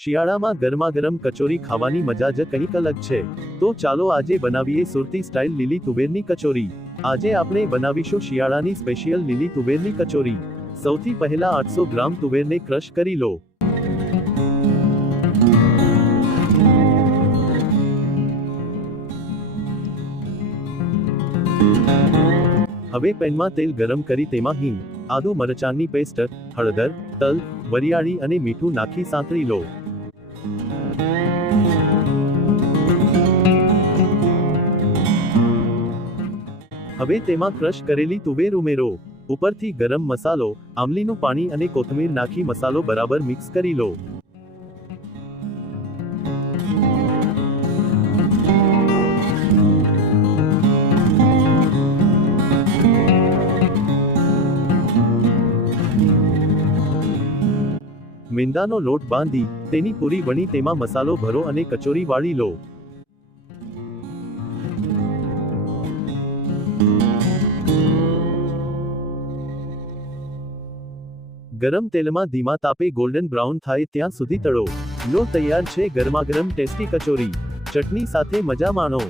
શિયાળામાં ગરમાગરમ કચોરી ખાવાની મજા જ કંઈક અલગ છે। તો ચાલો આજે બનાવીએ સુરતી સ્ટાઇલ લીલી તુવેરની કચોરી। આજે આપણે બનાવીશું શિયાળાની સ્પેશિયલ લીલી તુવેરની કચોરી। સૌથી પહેલા 800 ગ્રામ તુવેરને ક્રશ કરી લો। હવે પેનમાં તેલ ગરમ કરી તેમાં હિંગ, આદુ મરચાંની પેસ્ટ, હળદર, તલ, વરિયાળી અને મીઠું નાખી સાંતળી લો। હવે તેમાં ક્રશ કરેલી તુવેર ઉમેરો। ઉપરથી ગરમ મસાલો, આમલીનું પાણી અને કોથમીર નાખી મસાલો બરાબર મિક્સ કરી લો। મેંદાનો લોટ બાંધી તેની પૂરી વણી તેમાં મસાલો ભરો અને કચોરી વાળી લો। ગરમ તેલમાં ધીમા તાપે ગોલ્ડન બ્રાઉન થાય ત્યાં સુધી તળો। લો તૈયાર છે ગરમાગરમ ટેસ્ટી કચોરી। ચટણી સાથે મજા માણો।